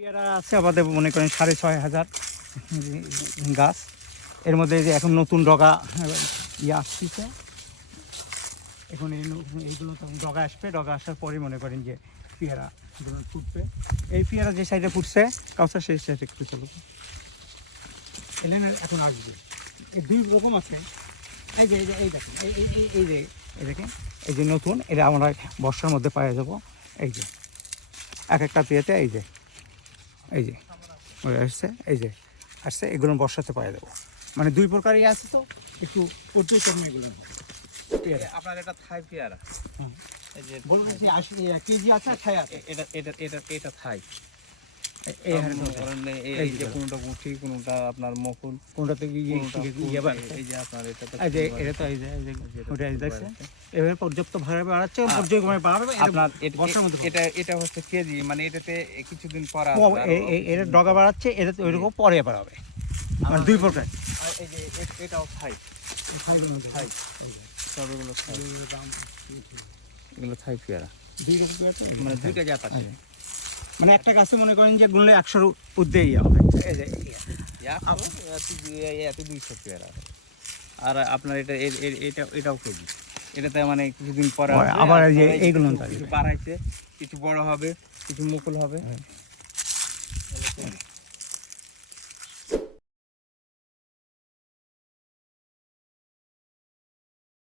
পেয়ারা আছে আমাদের মনে করেন 6,500 গাছ। এর মধ্যে যে এখন নতুন ডগা আসছে, এখন এইগুলো তখন ডগা আসবে, ডগা আসার পরে মনে করেন যে পেয়ারা ফুটবে। এই পেয়ারা যে সাইডে ফুটছে কাউসার সেই সাইডে একটু চলো এলেন, এখন আসবে। এই দুই রকম আছে, এই যে এই দেখেন, এই দেখেন, এই যে নতুন, এটা আমরা বর্ষার মধ্যে পাওয়া যাবো। এই যে এক একটা পেয়েতে এই যে আসছে, এই যে আসছে, এগুলো বর্ষাতে পাওয়া যাবো। মানে দুই প্রকারই আছে, তো একটু পর্যটন এগুলো পেয়ারা। আপনার এটা থাই পেয়ারা, এই যে বলুন যে 80 কেজি আছে, ছাই আছে, এটা থাই। এই হারে এই যে কোনটা মুঠি, কোনটা আপনার মকুল, কোনটাতে এই যে আপনার এটা তো এই যে ওটা দেখছে এভাবে পর্যাপ্ত ভাবে বাড়াচ্ছে, পর্যায়ক্রমে বাড়াবে। আপনার বর্ষার মধ্যে এটা হচ্ছে কেজি, মানে এটাতে কিছুদিন পর এটা ডগা বাড়াচ্ছে, এটা তো ওইরকম পরে বাড়াবে। মানে দুই প্রকার। এই যে এটাও থাই, থাই সবগুলো থাই, এগুলো থাই পেয়ারা। দুই রকম পেয়ারা তো, মানে দুইটা জাত আছে। মানে একটা গাছে মনে করেন যে গুনলে 100-র ঊর্ধ্বে হবে। এই যে এত 200 পেয়ারা। আর আপনার এটাও কেজি। এটাতে মানে কিছুদিন পরে আবার এই যে এইগুলো কিছু বাড়াইছে, কিছু বড় হবে, কিছু মুকুল হবে।